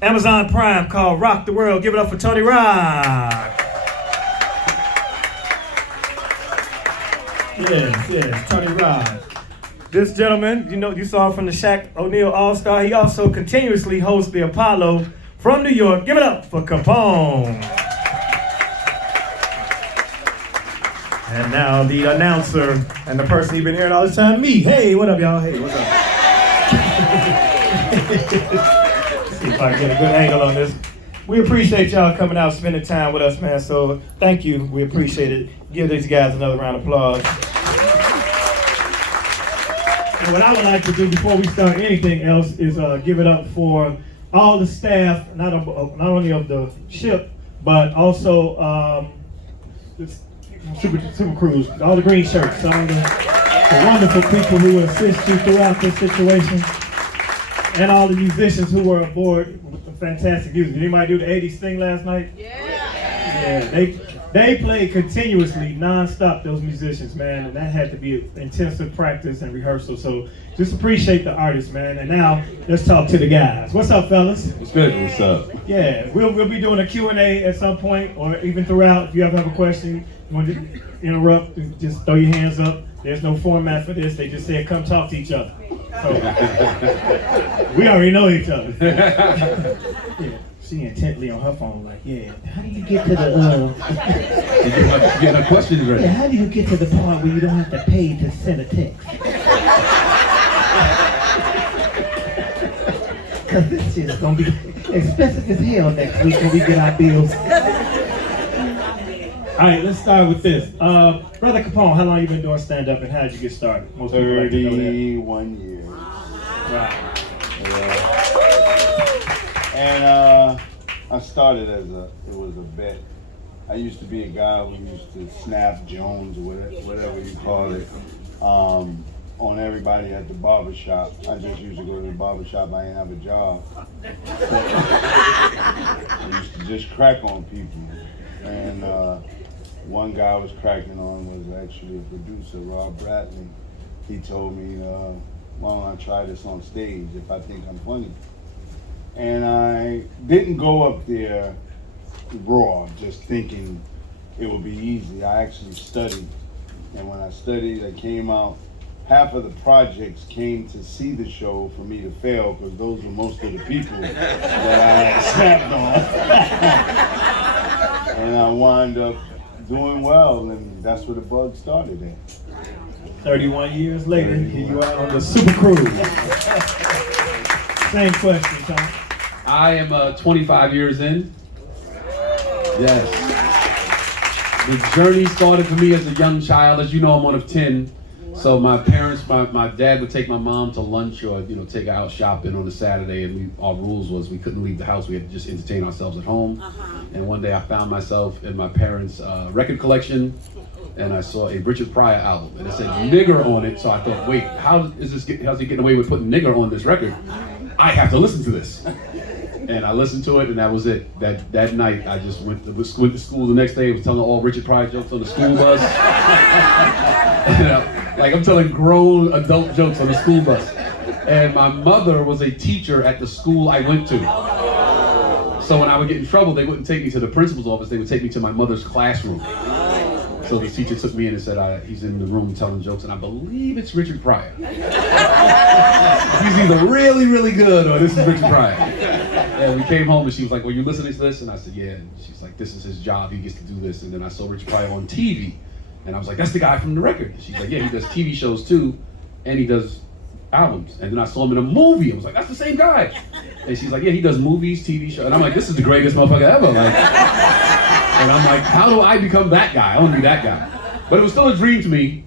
Amazon Prime called Rock the World. Give it up for Tony Rock. Yes, Tony Rock. This gentleman, you saw him from the Shaq O'Neal All-Star. He also continuously hosts the Apollo from New York. Give it up for Capone. And now the announcer and the person you've been hearing all this time, me. Hey, what up, y'all? Hey, what's up? See if I can get a good angle on this. We appreciate y'all coming out, spending time with us, man. So thank you. We appreciate it. Give these guys another round of applause. And what I would like to do before we start anything else is give it up for all the staff, not only of the ship, but also Super Cruise, all the green shirts, all the wonderful people who assist you throughout this situation, and all the musicians who were aboard with the fantastic music. Did anybody do the 80s thing last night? Yeah, they played continuously, non-stop, those musicians, man, and that had to be intensive practice and rehearsal. So just appreciate the artists, man. And now let's talk to the guys. What's up, fellas? What's good? What's up? Yeah, we'll be doing a Q&A at some point, or even throughout. If you ever have a question, you want to interrupt, just throw your hands up. There's no format for this. They just said, come talk to each other. So we already know each other. Yeah. She intently on her phone, like, yeah. How do you get to the Get a question ready. Yeah, how do you get to the part where you don't have to pay to send a text? Cause this shit is gonna be expensive as hell next week when we get our bills. All right, let's start with this. Brother Capone, how long you been doing stand-up and how did you get started? Most people like to know that. 31 years. Wow. And I started as it was a bet. I used to be a guy who used to snap Jones or whatever you call it, on everybody at the barber shop. I just used to go to the barber shop. I didn't have a job. I used to just crack on people. And one guy I was cracking on was actually a producer, Rob Bradley. He told me, why don't I try this on stage if I think I'm funny? And I didn't go up there raw, just thinking it would be easy. I actually studied. And when I studied, I came out. Half of the projects came to see the show for me to fail, because those were most of the people that I had snapped on. And I wound up doing well, and that's where the bug started at. 31 years later, here you are on the Super Cruise. Same question, Tom. I am 25 years in. Yes. The journey started for me as a young child. As you know, I'm one of 10. So my parents, my dad would take my mom to lunch or take her out shopping on a Saturday, and our rules was we couldn't leave the house. We had to just entertain ourselves at home. And one day I found myself in my parents' record collection, and I saw a Richard Pryor album, and it said "nigger" on it. So I thought, wait, how's he getting away with putting "nigger" on this record? I have to listen to this. And I listened to it, and that was it. That night, I just went to school the next day. I was telling all Richard Pryor jokes on the school bus. Like I'm telling grown adult jokes on the school bus. And my mother was a teacher at the school I went to. So when I would get in trouble, they wouldn't take me to the principal's office. They would take me to my mother's classroom. So the teacher took me in and said, he's in the room telling jokes, and I believe it's Richard Pryor. He's either really, really good or this is Richard Pryor. And we came home and she was like, well, you listening to this? And I said, yeah. And she's like, this is his job. He gets to do this. And then I saw Richard Pryor on TV. And I was like, that's the guy from the record. And she's like, yeah, he does TV shows too. And he does albums. And then I saw him in a movie. I was like, that's the same guy. And she's like, yeah, he does movies, TV shows. And I'm like, this is the greatest motherfucker ever. Like, and I'm like, how do I become that guy? I want to be that guy. But it was still a dream to me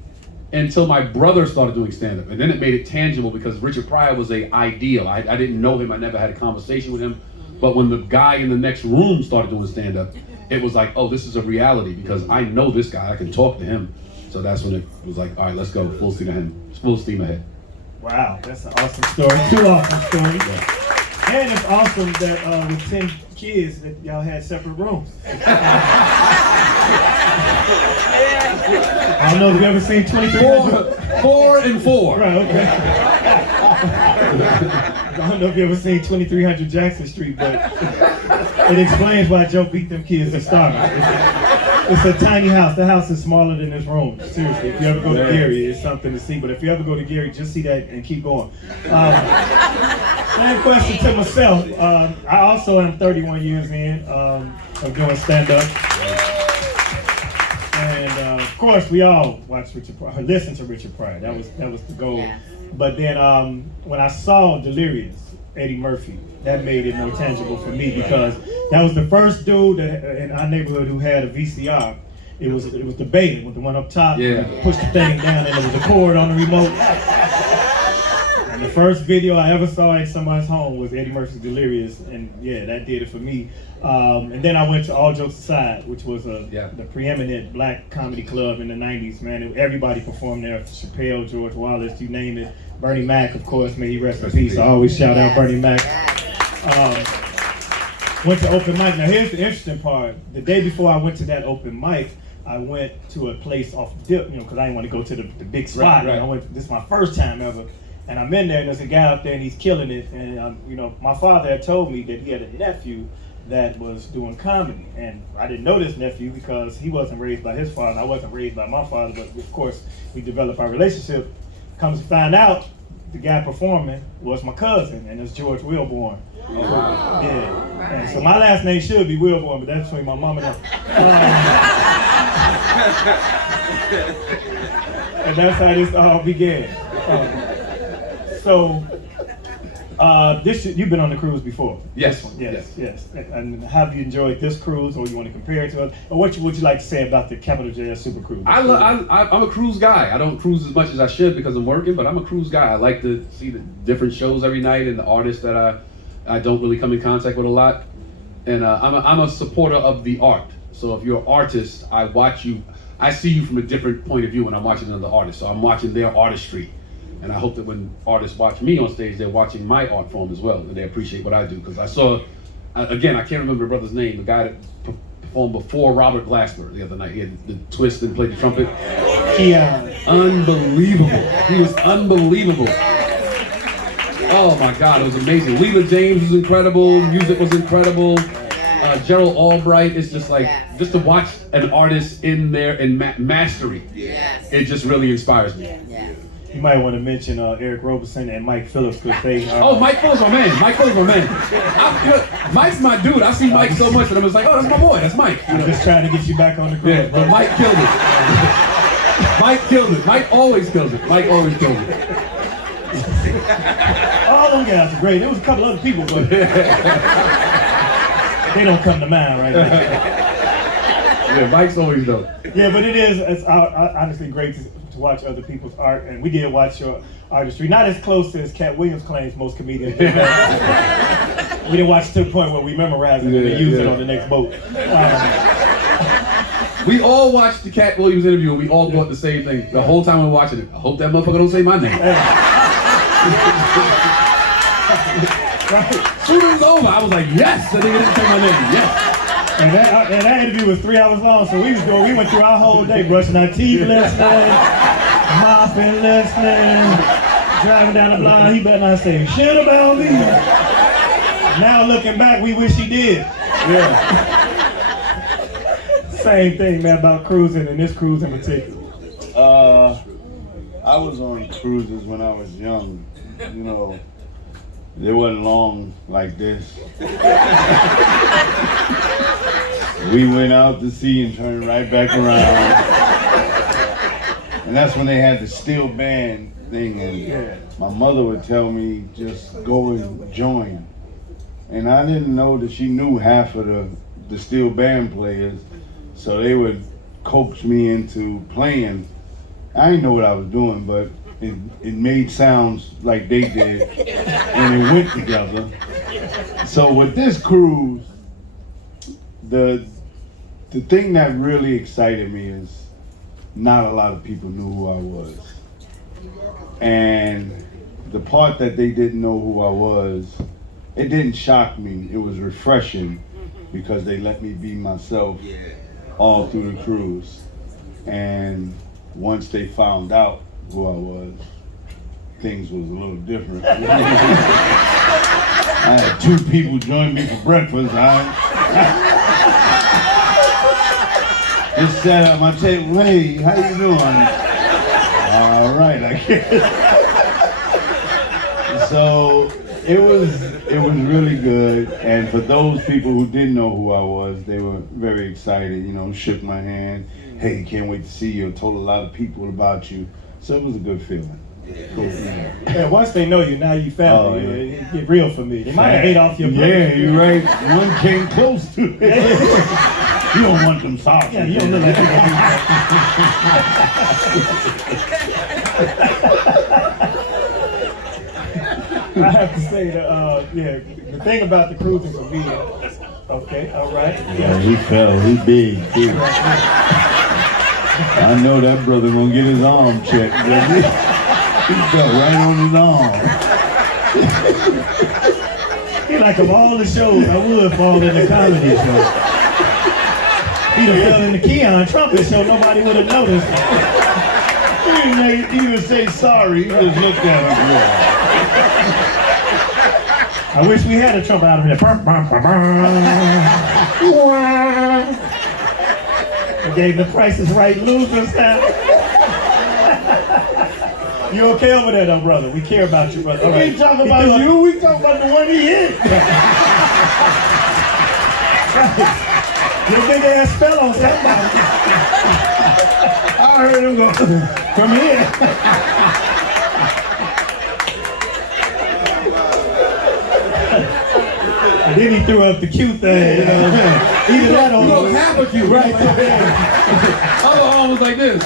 until my brother started doing stand-up. And then it made it tangible because Richard Pryor was an ideal. I didn't know him. I never had a conversation with him. But when the guy in the next room started doing stand-up, it was like, oh, this is a reality because I know this guy. I can talk to him. So that's when it was like, all right, let's go. Full steam ahead. Wow, that's an awesome story. Two awesome stories. Yeah. And it's awesome that with 10 kids that y'all had separate rooms. I don't know if you ever seen 2300. 4 and 4. Right, okay. I don't know if you ever seen 2300 Jackson Street, but it explains why Joe beat them kids at Starbucks. It's a tiny house. The house is smaller than this room. Seriously, if you ever go to Gary, it's something to see. But if you ever go to Gary, just see that and keep going. Same question to myself. I also am 31 years in of doing stand-up. And of course, we all watch Richard Pryor, listen to Richard Pryor. That was the goal. Yeah. But then when I saw Delirious, Eddie Murphy, that made it more tangible for me because that was the first dude in our neighborhood who had a VCR. It was the Bailey with the one up top. Yeah. Push the thing down and there was a cord on the remote. And the first video I ever saw at somebody's home was Eddie Murphy's Delirious, and yeah, that did it for me. And then I went to All Jokes Aside, which was the preeminent black comedy club in the 90s, man. Everybody performed there. Chappelle, George Wallace, you name it. Bernie Mac, of course, may he rest in peace. I always shout out Bernie Mac. Went to open mic. Now here's the interesting part. The day before I went to that open mic, I went to a place off Dip, because I didn't want to go to the big spot. Right. This is my first time ever. And I'm in there, and there's a guy up there, and he's killing it. And my father had told me that he had a nephew that was doing comedy, and I didn't know this nephew because he wasn't raised by his father. I wasn't raised by my father, but of course we developed our relationship. Comes to find out, the guy performing was my cousin, and it's George Wilborn. Oh, wow. Yeah. And so my last name should be Wilborn, but that's between my mom and and that's how this all began. You've been on the cruise before. Yes. Yes. And have you enjoyed this cruise, or you want to compare it to it? Or what would you like to say about the Capital JS Super Cruise? I'm a cruise guy. I don't cruise as much as I should because I'm working, but I'm a cruise guy. I like to see the different shows every night and the artists that I don't really come in contact with a lot. And I'm a supporter of the art. So if you're an artist, I watch you. I see you from a different point of view when I'm watching another artist. So I'm watching their artistry. And I hope that when artists watch me on stage, they're watching my art form as well, and they appreciate what I do. Because I saw, again, I can't remember the brother's name, the guy that performed before Robert Glasper the other night. He had the twist and played the trumpet. Unbelievable. He was unbelievable. Oh my God, it was amazing. Leela James was incredible. Music was incredible. Gerald Albright is just like, just to watch an artist in there in mastery. It just really inspires me. You might want to mention Eric Roberson and Mike Phillips because they. Mike Phillips, my man. Mike's my dude. I see Mike so much, and I'm just like, oh, that's my boy. That's Mike. I'm just trying to get you back on the cruise. Yeah, but Mike killed it. Mike killed it. Mike always kills it. Mike always kills it. All them guys are great. There was a couple other people, but they don't come to mind right now. Yeah, Mike's always dope. Yeah, but it's honestly great to watch other people's art, and we did watch your artistry. Not as close as Cat Williams claims most comedians do. We didn't watch to the point where we memorize it and we use it on the next boat. We all watched the Cat Williams interview, and we all thought the same thing the whole time we were watching it. I hope that motherfucker don't say my name. As soon as it was over, I was like, yes, that nigga didn't say my name, yes. And that interview was 3 hours long, so we went through our whole day brushing our teeth, listening, mopping, listening, driving down the block. He better not say shit about me. Now looking back, we wish he did. Yeah. Same thing, man, about cruising, and this cruise in particular. I was on cruises when I was young. They wasn't long like this. We went out to sea and turned right back around. And that's when they had the steel band thing, and my mother would tell me, just go and join. And I didn't know that she knew half of the steel band players, so they would coax me into playing. I didn't know what I was doing, but it made sounds like they did, and it went together. So with this cruise, the thing that really excited me is not a lot of people knew who I was. And the part that they didn't know who I was, it didn't shock me. It was refreshing because they let me be myself all through the cruise. And once they found out who I was, things was a little different. I had 2 people join me for breakfast. Just sat at my table. Hey, how you doing? All right, I guess. So it was really good. And for those people who didn't know who I was, they were very excited. You know, shook my hand. Hey, can't wait to see you. Told a lot of people about you. So it was a good feeling. Cool. Yeah, once they know you, now you family. It get real for me. They might have ate off your plate. Yeah, you're right. One came close to it. You don't want them sausages. Yeah, you don't look like you gonna I have to say that, the thing about the cruising for me, okay, all right. Yeah, he fell. He big, too. I know that brother gonna get his arm checked. He fell right on his arm. He like, of all the shows, I would fall in the comedy show. He'd have fell in the Keon trumpet show, nobody would have noticed. He didn't even say sorry, he just looked at him. I wish we had a trumpet out of here. I gave the Prices Right losers sound. You okay over there though, brother? We care about you, brother. We ain't talking about you, we talking about the one he hit. Your big ass fell on somebody. I heard him go From here. And then he threw up the cute thing, you know. Either that or You know, half of you, right. Other arm was like this.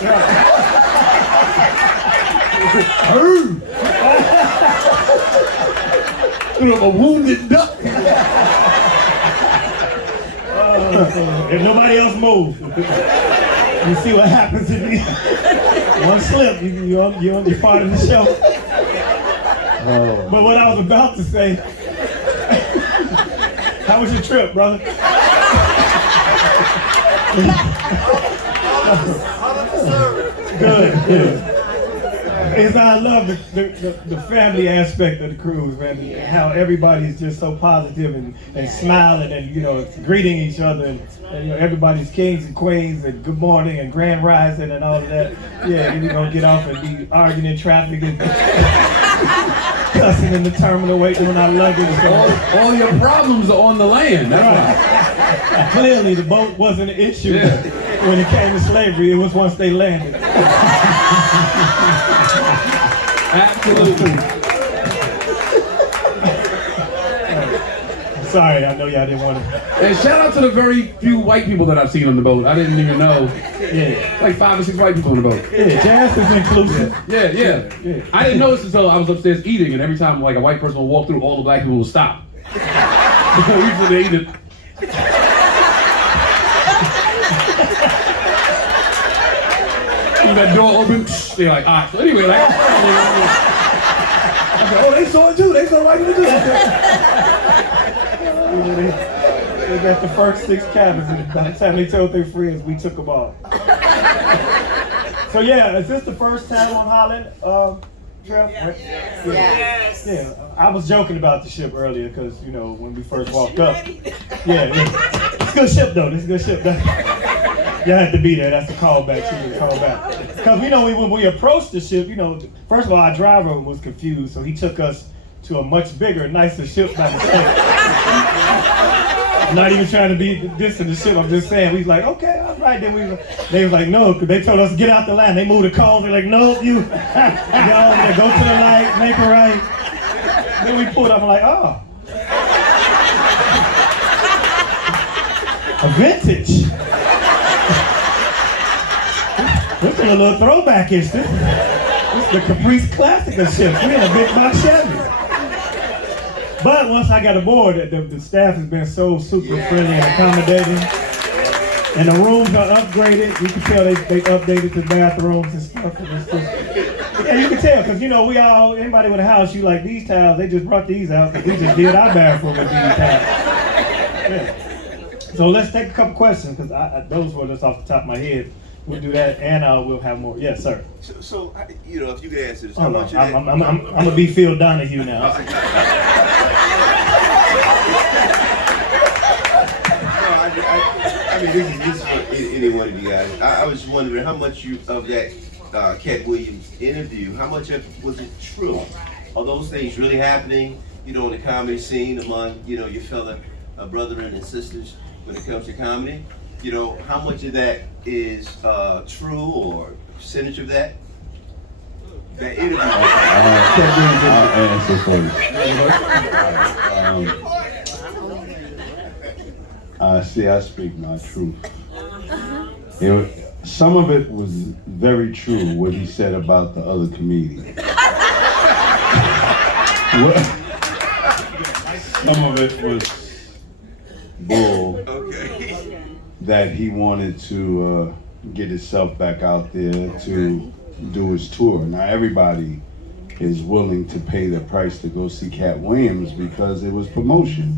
Threw up a wounded duck. If nobody else moves, you see what happens if you one slip, you're part of the show. But what I was about to say, how was your trip, brother? Good. Is I love the family aspect of the cruise, man. How everybody's just so positive and smiling and, you know, greeting each other and you know, everybody's kings and queens and good morning and grand rising and all of that. Yeah, then you're gonna get off and be arguing in traffic and cussing in the terminal waiting on our luggage. All your problems are on the land. That's right. Clearly the boat wasn't an issue when it came to slavery. It was once they landed. Absolutely. Sorry, I know y'all didn't want to. And shout out to the very few white people that I've seen on the boat. I didn't even know. Yeah. Like 5 or 6 white people on the boat. Yeah, jazz is inclusive. Yeah. I didn't notice until I was upstairs eating, and every time like a white person would walk through, all the black people would stop. Usually they eat it. That door open, they're like, alright. So anyway, like, I said, oh, they saw it too. They saw white people too. They got the first 6 cabins, and by the time they told their friends, we took them all. So yeah, is this the first time on Holland, Trev? Yes. Yeah, I was joking about the ship earlier because, you know, when we first walked up. Yeah. It's a good ship though. It's a good ship. Y'all have to be there. That's a callback. She was a callback. Because, you know, when we approached the ship, you know, first of all, our driver was confused, so he took us to a much bigger, nicer ship by mistake. I'm not even trying to be dissing the ship. I'm just saying, we was like, okay, all right. Then they was like, no, because they told us to get out the line. They moved the calls. They're like, no, you go to the light, make a right. Then we pulled up. I'm like, oh. A vintage. This is a little throwback-ish. This is the Caprice Classic of ships. We're in a big box Chevy. But once I got aboard, the staff has been so super friendly and accommodating. And the rooms are upgraded. You can tell they updated the bathrooms and stuff. Yeah, you can tell, because, you know, anybody with a house, you like these tiles, they just brought these out, because we just did our bathroom with these tiles. Yeah. So let's take a couple questions, because those were just off the top of my head. We'll do that, and we'll have more. Yes, sir. So you know, if you could answer this, I'm gonna be Phil Donahue now. mean, this is for any one of you guys. I was wondering how much of that Cat Williams interview, how much of it was it true? Are those things really happening, you know, in the comedy scene among, you know, your fellow brethren and sisters when it comes to comedy? You know, how much of that is true, or percentage of that? That interview. I'll answer first. See, I speak my truth. Some of it was very true, what he said about the other comedian. Some of it was bull. Okay. That he wanted to get himself back out there to do his tour. Now everybody is willing to pay the price to go see Cat Williams because it was promotion.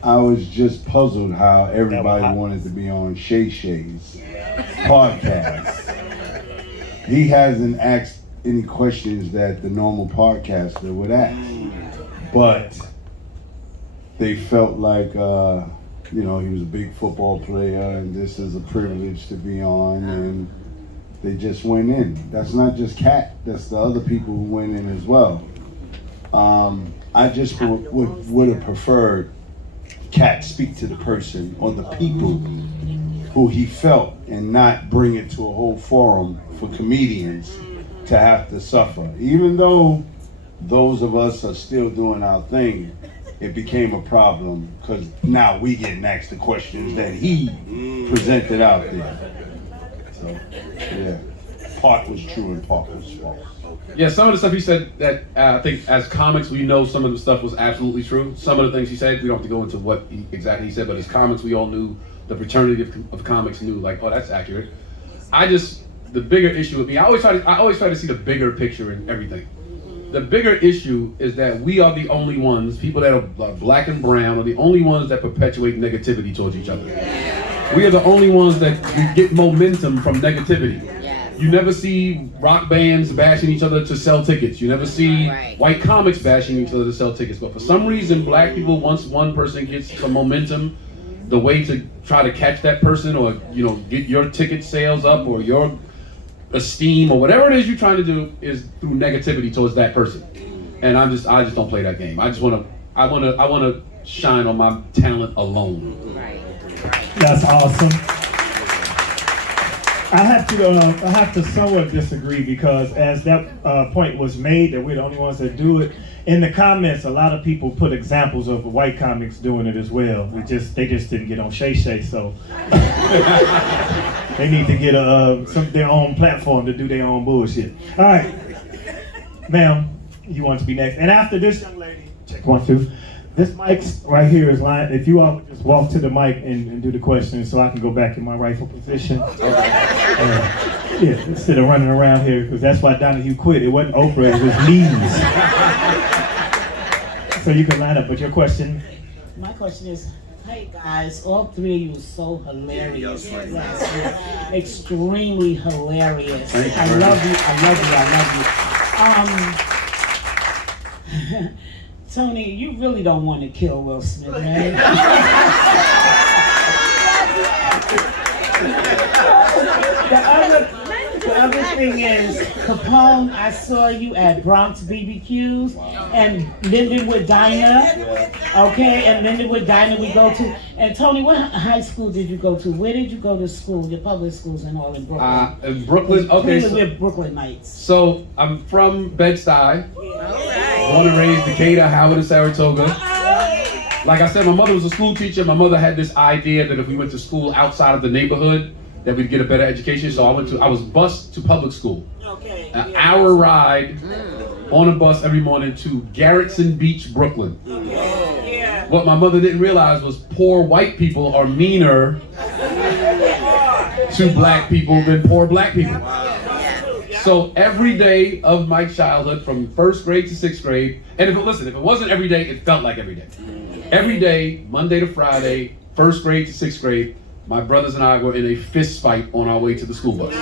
I was just puzzled how everybody wanted to be on Shay Shay's podcast. He hasn't asked any questions that the normal podcaster would ask, but they felt like, you know, he was a big football player and this is a privilege to be on, and they just went in. That's not just Cat, that's the other people who went in as well. I just would have preferred Cat speak to the person or the people who he felt, and not bring it to a whole forum for comedians to have to suffer. Even though those of us are still doing our thing, it became a problem because now we getting asked the questions that he presented out there. So, yeah, part was true and part was false. Yeah, some of the stuff he said that I think as comics we know some of the stuff was absolutely true. Some of the things he said, we don't have to go into what exactly he said, but as comics we all knew, the fraternity of comics knew, like, oh, that's accurate. The bigger issue with me, I always try to see the bigger picture in everything. The bigger issue is that we are the only ones, people that are black and brown, are the only ones that perpetuate negativity towards each other. We are the only ones that get momentum from negativity. You never see rock bands bashing each other to sell tickets. You never see white comics bashing each other to sell tickets. But for some reason, black people, once one person gets some momentum, the way to try to catch that person, or, you know, get your ticket sales up, or your esteem, or whatever it is you're trying to do, is through negativity towards that person. And I just don't play that game. I want to shine on my talent alone. That's awesome. I have to somewhat disagree, because as that point was made that we're the only ones that do it, in the comments a lot of people put examples of white comics doing it as well. They just didn't get on Shay Shay, so they need to get their own platform to do their own bullshit. All right, ma'am, you want to be next, and after this young lady, check 1, 2. This mic's right here is lying. If you all would just walk to the mic and do the question so I can go back in my rightful position. Yeah, instead of running around here, because that's why Donahue quit. It wasn't Oprah, it was knees. So you can line up with your question. My question is, hey guys, all three of you are so hilarious last year. Extremely hilarious. I love you. Tony, you really don't want to kill Will Smith, right? The other thing is, Capone, I saw you at Bronx BBQs and Lindenwood Diner. Okay, and Lindenwood Diner we go to. And Tony, what high school did you go to? Where did you go to school? Your public schools and all in Brooklyn? In Brooklyn, okay. We're Brooklynites. So I'm from Bed-Stuy. Born and raised Decatur, Howard, and Saratoga. Like I said, my mother was a school teacher. My mother had this idea that if we went to school outside of the neighborhood, that we'd get a better education. So I was bused to public school. Okay. An hour ride on a bus every morning to Garrettson Beach, Brooklyn. Yeah. What my mother didn't realize was poor white people are meaner to black people than poor black people. So every day of my childhood, from 1st grade to 6th grade, and if it wasn't every day, it felt like every day. Every day, Monday to Friday, 1st grade to 6th grade, my brothers and I were in a fist fight on our way to the school bus.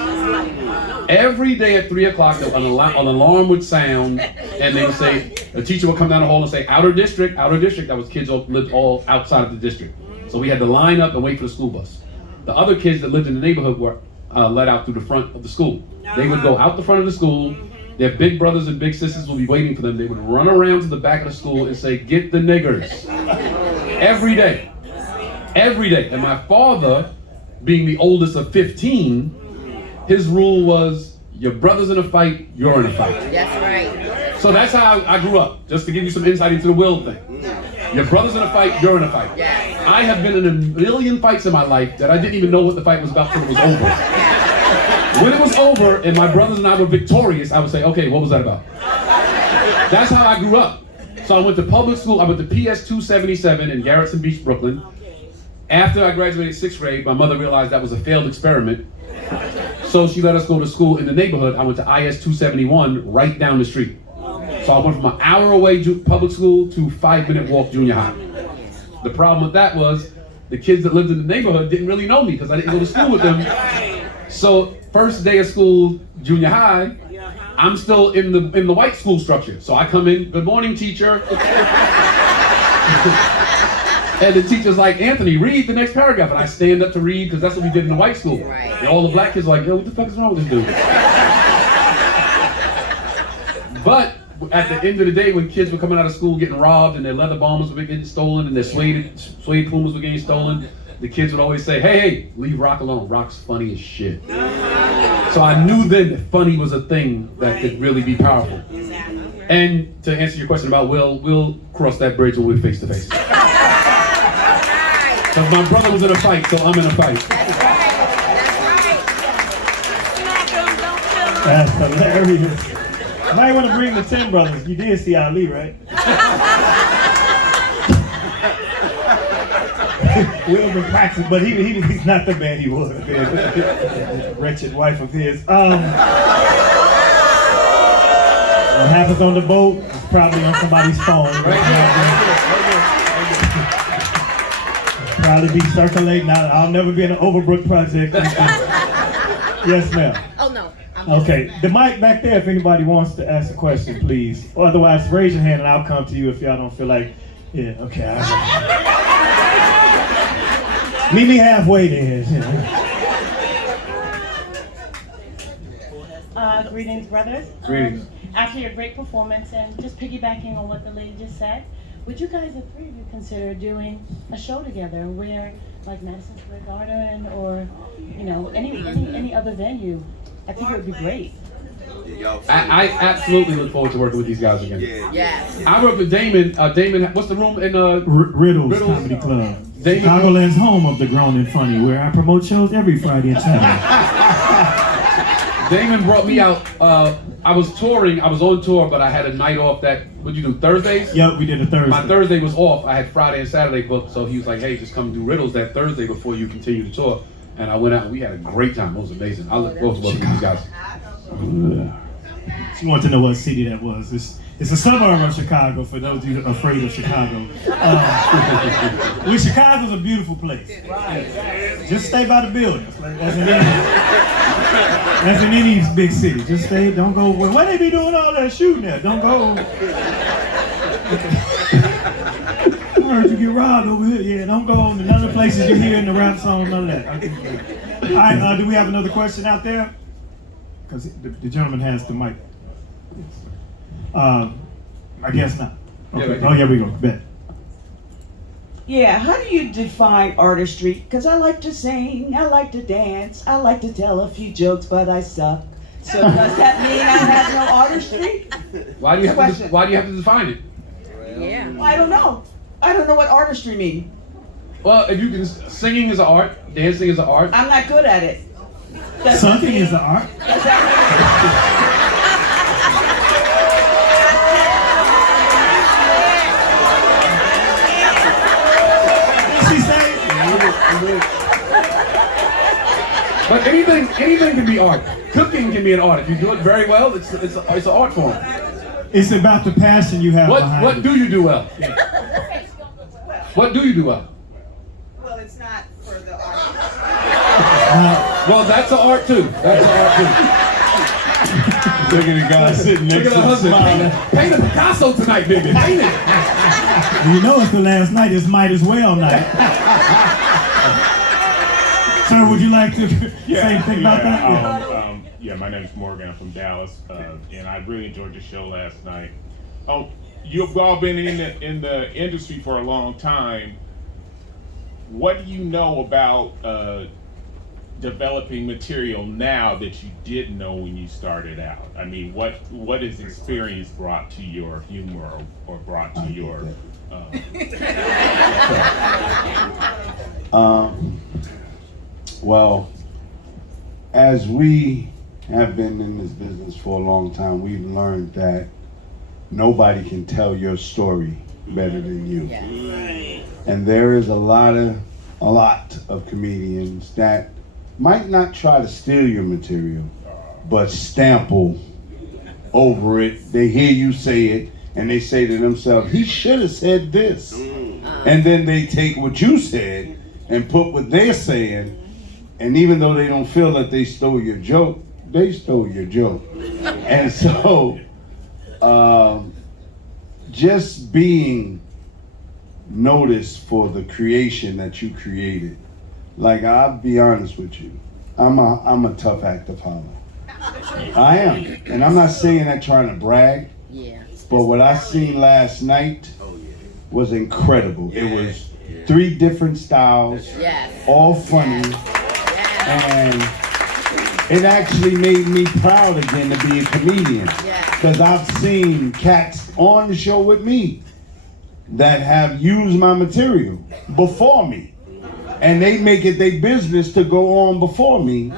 Every day at 3 o'clock, an alarm would sound, and they would say, the teacher would come down the hall and say, outer district. That was kids who lived all outside of the district. So we had to line up and wait for the school bus. The other kids that lived in the neighborhood were let out through the front of the school. They would go out the front of the school. Their big brothers and big sisters would be waiting for them. They would run around to the back of the school and say, "Get the niggers." Every day. Every day. And my father, being the oldest of 15, his rule was, your brother's in a fight, you're in a fight. That's right. So that's how I grew up, just to give you some insight into the will thing. Your brother's in a fight, you're in a fight. Yes. I have been in a million fights in my life that I didn't even know what the fight was about till it was over. When it was over and my brothers and I were victorious, I would say, okay, what was that about? That's how I grew up. So I went to public school. I went to PS 277 in Garrison Beach, Brooklyn. After I graduated 6th grade, my mother realized that was a failed experiment. So she let us go to school in the neighborhood. I went to IS 271 right down the street. So I went from an hour away public school to 5-minute walk junior high. The problem with that was the kids that lived in the neighborhood didn't really know me because I didn't go to school with them. So first day of school, junior high, I'm still in the white school structure. So I come in, good morning, teacher. And the teacher's like, Anthony, read the next paragraph. And I stand up to read because that's what we did in the white school. Right. And all the black kids are like, yo, what the fuck is wrong with this dude? But at the end of the day, when kids were coming out of school getting robbed and their leather bombers were getting stolen and their suede pumas were getting stolen, the kids would always say, hey, leave Rock alone. Rock's funny as shit. So I knew then that funny was a thing that could really be powerful. And to answer your question about Will, we'll cross that bridge when we're face to face. Because my brother was in a fight, so I'm in a fight. That's hilarious. You might want to bring the 10 brothers. You did see Ali, right? Will been practicing, but he's not the man he was. That wretched wife of his. What happens on the boat is probably on somebody's phone. Probably be circulating. I'll never be in an Overbrook project. Yes, ma'am. Oh, no. Okay, the mic back there if anybody wants to ask a question, please. Or otherwise, raise your hand and I'll come to you if y'all don't feel like, yeah, okay. Meet me halfway then. Greetings, brothers. Greetings. After your great performance and just piggybacking on what the lady just said, would you guys, the three of you, consider doing a show together where, like Madison Square Garden or, you know, any other venue? I think it would be great. I absolutely look forward to working with these guys again. Yes. I worked with Damon. Damon, what's the room in Riddles Comedy Club. Damon. Chicagoland's home of the grown and funny, where I promote shows every Friday and Saturday. Damon brought me out. I was touring. I was on tour, but I had a night off. What'd you do, Thursdays? Yep, we did a Thursday. My Thursday was off. I had Friday and Saturday booked, so he was like, hey, just come do Riddles that Thursday before you continue the tour. And I went out and we had a great time. It was amazing. I look forward to working with these guys. She wanted to know what city that was. It's a suburb of Chicago, for those of you afraid of Chicago. Chicago's a beautiful place. Just stay by the buildings. Like, as in any big city. Just stay, don't go, well, why they be doing all that shooting at? Don't go. I heard you get robbed over here. Yeah, don't go to none of the places you hear in the rap song, none of that. All right, do we have another question out there? Because the gentleman has the mic. I guess not. Okay. Oh, here we go. Bet. Yeah, how do you define artistry? Because I like to sing, I like to dance, I like to tell a few jokes, but I suck. So does that mean I have no artistry? Why do you have to define it? Yeah. I don't know. I don't know what artistry means. Well, if you can, singing is an art, dancing is an art. I'm not good at it. Something is an art. Does that But anything can be art. Cooking can be an art. If you do it very well, it's an art form. It's about the passion you have behind What it. do you do well? What do you do well? Well, it's not for the art. Well, that's an art too. That's an art too. Look at the guy sitting next Look to at the husband. smiling. Paint a Picasso tonight, baby. Paint it. You know it's the last night. It's might as well night. Sir, would you like to say anything about that? Yeah, my name is Morgan. I'm from Dallas, and I really enjoyed the show last night. You've all been in the industry for a long time. What do you know about developing material now that you didn't know when you started out? I mean, what has experience brought to your humor or brought to your? Well, as we have been in this business for a long time, we've learned that nobody can tell your story better than you. Yeah. And there is a lot of comedians that might not try to steal your material, but stample over it. They hear you say it, and they say to themselves, he should have said this. And then they take what you said and put what they're saying, and even though they don't feel that they stole your joke, they stole your joke. And so, just being noticed for the creation that you created. Like, I'll be honest with you, I'm a tough act to follow. I am, and I'm not saying that trying to brag. Yeah. But what I seen last night was incredible. It was 3 different styles, Yes. all funny, and it actually made me proud again to be a comedian. Because I've seen cats on the show with me that have used my material before me. And they make it their business to go on before me.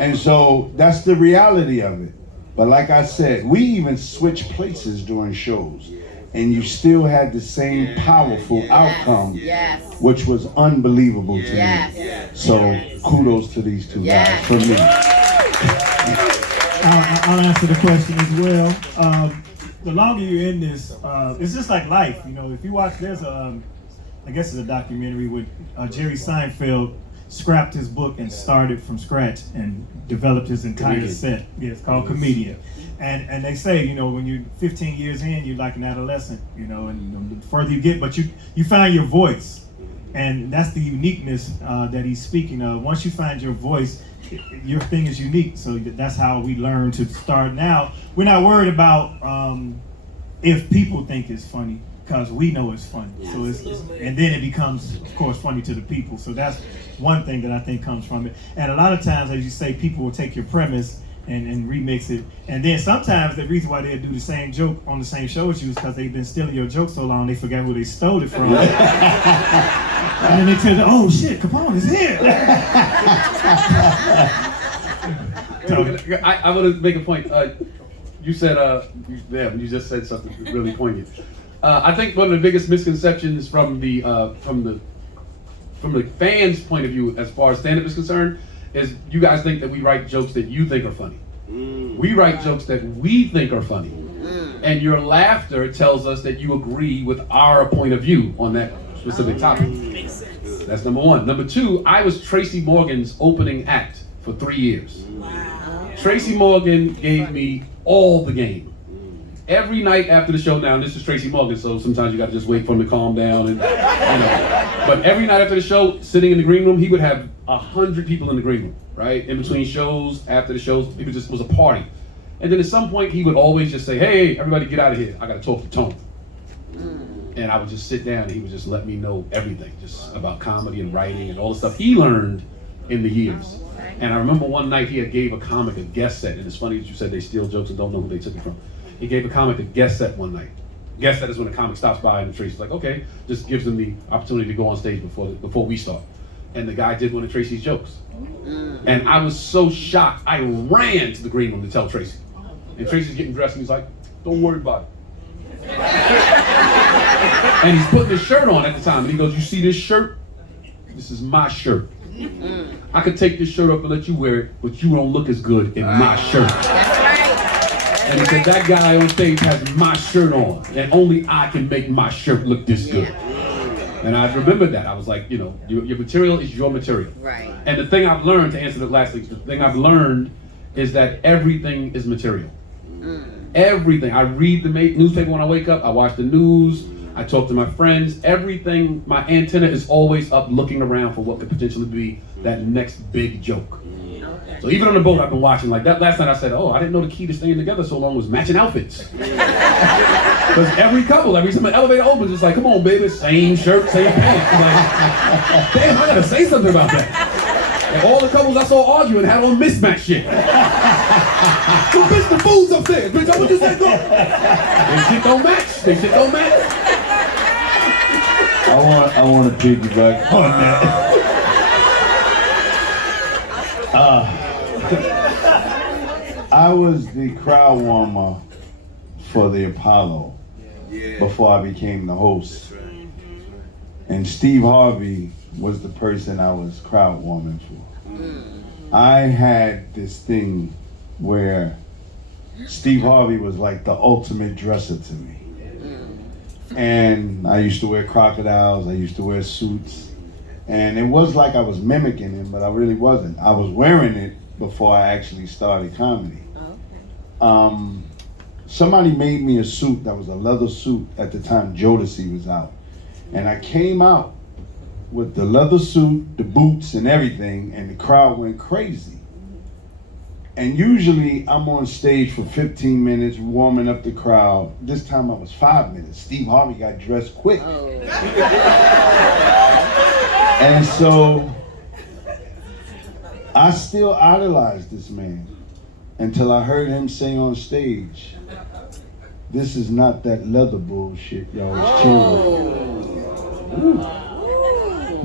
And so that's the reality of it. But like I said, we even switched places during shows. And you still had the same powerful outcome, which was unbelievable to me. So kudos to these 2 guys from me. I'll answer the question as well. The longer you're in this, it's just like life. You know, if you watch, there's I guess it's a documentary with Jerry Seinfeld scrapped his book and started from scratch and developed his entire set. Yeah, it's called Comedian. And they say, you know, when you're 15 years in, you're like an adolescent, you know, and the further you get, but you find your voice. And that's the uniqueness that he's speaking of. Once you find your voice, your thing is unique. So that's how we learn to start. Now, we're not worried about if people think it's funny, because we know it's funny. So and then it becomes, of course, funny to the people. So that's one thing that I think comes from it. And a lot of times, as you say, people will take your premise and remix it. And then sometimes the reason why they'll do the same joke on the same show as you is because they've been stealing your joke so long they forgot who they stole it from. And then they tell them, oh shit, Capone is here. I want to make a point. You said, you just said something really poignant. I think one of the biggest misconceptions from the fans' point of view, as far as stand-up is concerned, is you guys think that we write jokes that you think are funny. We write jokes that we think are funny. And your laughter tells us that you agree with our point of view on that specific topic. That's number 1. Number 2, I was Tracy Morgan's opening act for 3 years. Tracy Morgan gave me all the game. Every night after the show, now this is Tracy Morgan, so sometimes you gotta just wait for him to calm down, and you know. But every night after the show, sitting in the green room, he would have 100 people in the green room, right? In between shows, after the shows, it was a party. And then at some point, he would always just say, hey, everybody get out of here. I gotta talk to Tony. And I would just sit down and he would just let me know everything, just about comedy and writing and all the stuff he learned in the years. And I remember one night he had gave a comic a guest set, and it's funny that you said they steal jokes and don't know who they took it from. He gave a comic a guest set one night. Guest set is when a comic stops by and Tracy's like, okay, just gives them the opportunity to go on stage before we start. And the guy did one of Tracy's jokes. And I was so shocked, I ran to the green room to tell Tracy. And Tracy's getting dressed and he's like, don't worry about it. And he's putting his shirt on at the time. And he goes, you see this shirt? This is my shirt. I could take this shirt up and let you wear it, but you don't look as good in my shirt. And he said, that guy on stage has my shirt on, and only I can make my shirt look this good. And I remembered that. I was like, you know, your material is your material. Right. And the thing I've learned, to answer the last thing, the thing I've learned is that everything is material. Everything. I read the newspaper when I wake up, I watch the news, I talk to my friends, everything, my antenna is always up looking around for what could potentially be that next big joke. So even on the boat, I've been watching like that. Last night I said, oh, I didn't know the key to staying together so long was matching outfits. Because every couple, every time an elevator opens, it's like, come on, baby, same shirt, same pants. I'm like, damn, I gotta say something about that. And all the couples I saw arguing had on mismatch shit. So bitch, the food's upstairs. Bitch, what you say, go? They shit don't match. They shit don't match. I want to piggyback on that. I was the crowd warmer for the Apollo before I became the host. And Steve Harvey was the person I was crowd warming for. I had this thing where Steve Harvey was like the ultimate dresser to me. And I used to wear crocodiles, I used to wear suits. And it was like I was mimicking him, but I really wasn't. I was wearing it before I actually started comedy. Somebody made me a suit that was a leather suit at the time Jodeci was out. And I came out with the leather suit, the boots and everything, and the crowd went crazy. And usually I'm on stage for 15 minutes warming up the crowd. This time I was 5 minutes. Steve Harvey got dressed quick. And so I still idolized this man until I heard him say on stage, "This is not that leather bullshit y'all was chewing.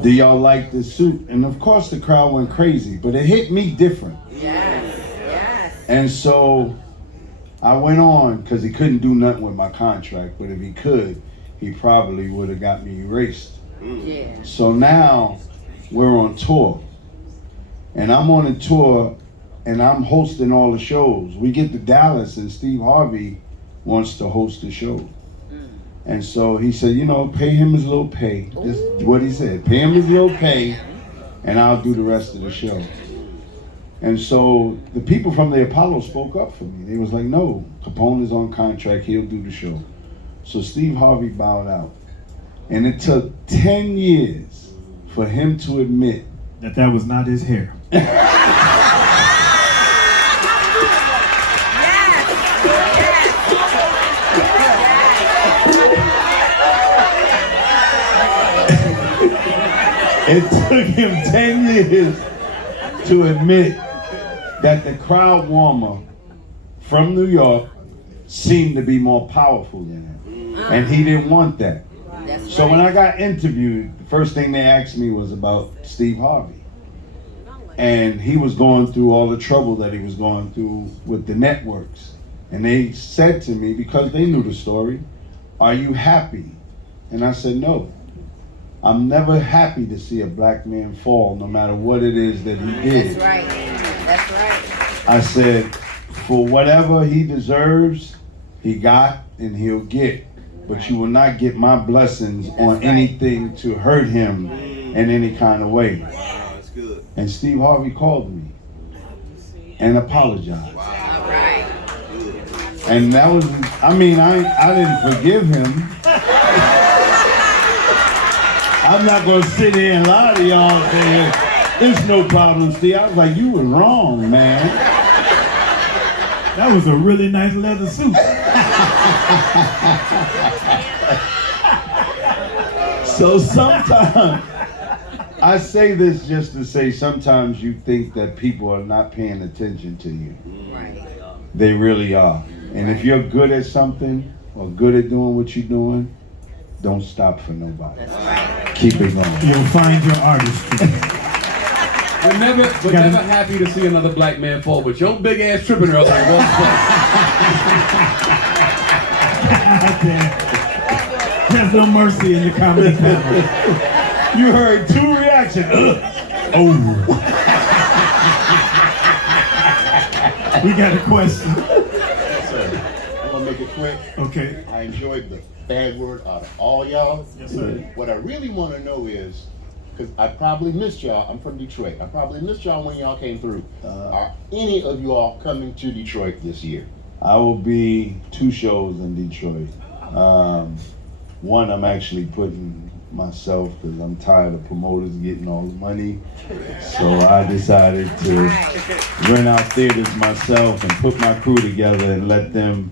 Do y'all like this suit?" And of course the crowd went crazy, but it hit me different. And so I went on, because he couldn't do nothing with my contract, but if he could, he probably would have got me erased. So now we're on tour. And I'm on a tour and I'm hosting all the shows. We get to Dallas and Steve Harvey wants to host the show. And so he said, you know, pay him his little pay. This is what he said, pay him his little pay and I'll do the rest of the show. And so the people from the Apollo spoke up for me. They was like, no, Capone is on contract, he'll do the show. So Steve Harvey bowed out. And it took 10 years for him to admit that was not his hair. It took him 10 years to admit that the crowd warmer from New York seemed to be more powerful than him. And he didn't want that. So when I got interviewed, the first thing they asked me was about Steve Harvey. And he was going through all the trouble that he was going through with the networks. And they said to me, because they knew the story, "Are you happy?" And I said, no. I'm never happy to see a black man fall, no matter what it is that he did. That's right. That's right. I said, for whatever he deserves, he got and he'll get. But you will not get my blessings on anything to hurt him in any kind of way. Wow, that's good. And Steve Harvey called me and apologized. All right. And that was, I mean, I didn't forgive him. I'm not gonna sit here and lie to y'all and say, "There's no problem, Steve." I was like, you were wrong, man. That was a really nice leather suit. So sometimes, I say this just to say, sometimes you think that people are not paying attention to you. Right. They really are. And if you're good at something or good at doing what you're doing, don't stop for nobody. That's right. Keep it going. You'll find your artistry. We're never happy to see another black man fall, but your big ass tripping earlier was fun. There's no mercy in the comedy family. You heard two reactions. Oh. We got a question. Sir, I'm gonna make it quick. Okay. I enjoyed the bad word out of all y'all. Yes, sir. What I really want to know is, because I probably missed y'all. I'm from Detroit. I probably missed y'all when y'all came through. Are any of you all coming to Detroit this year? I will be 2 shows in Detroit. One I'm actually putting myself because I'm tired of promoters getting all the money. So I decided to rent out theaters myself and put my crew together and let them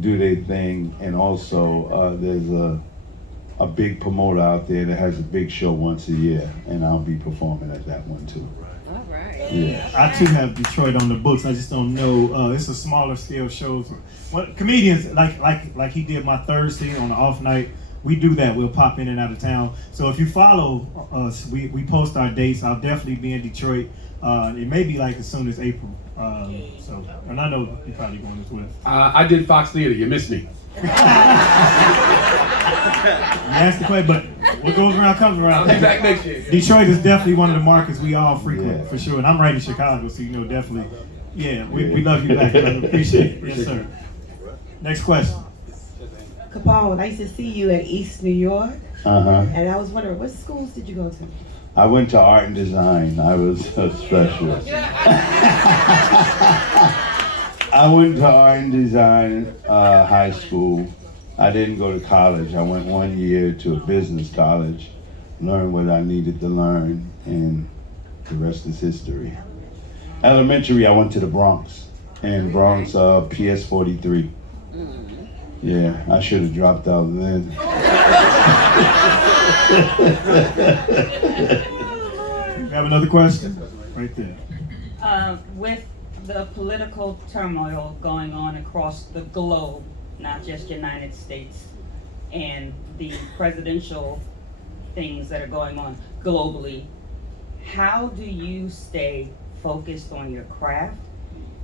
do their thing. And also, there's a big promoter out there that has a big show once a year, and I'll be performing at that one too. All right. Yeah. I too have Detroit on the books. I just don't know. It's a smaller scale shows. What comedians like he did my Thursday on the off night. We do that. We'll pop in and out of town. So if you follow us, we post our dates. I'll definitely be in Detroit. It may be like as soon as April. So, and I know you're probably going as well. I did Fox Theater. You missed me. You asked the question, but what goes around comes around. I'll be back next year. Detroit is definitely one of the markets we all frequent Yeah. for sure. And I'm right in Chicago, so you know definitely. Yeah, we love you back, brother. Appreciate it. Yes, sir. Next question. Capone, I used to see you at East New York, Uh-huh. and I was wondering, what schools did you go to? I went to art and design. I was a specialist. I went to art and design high school. I didn't go to college. I went 1 year to a business college, learned what I needed to learn, and the rest is history. Elementary, I went to the Bronx, and Bronx PS 43. Yeah, I should have dropped out then. You have another question? Right there. With the political turmoil going on across the globe, not just United States, and the presidential things that are going on globally, how do you stay focused on your craft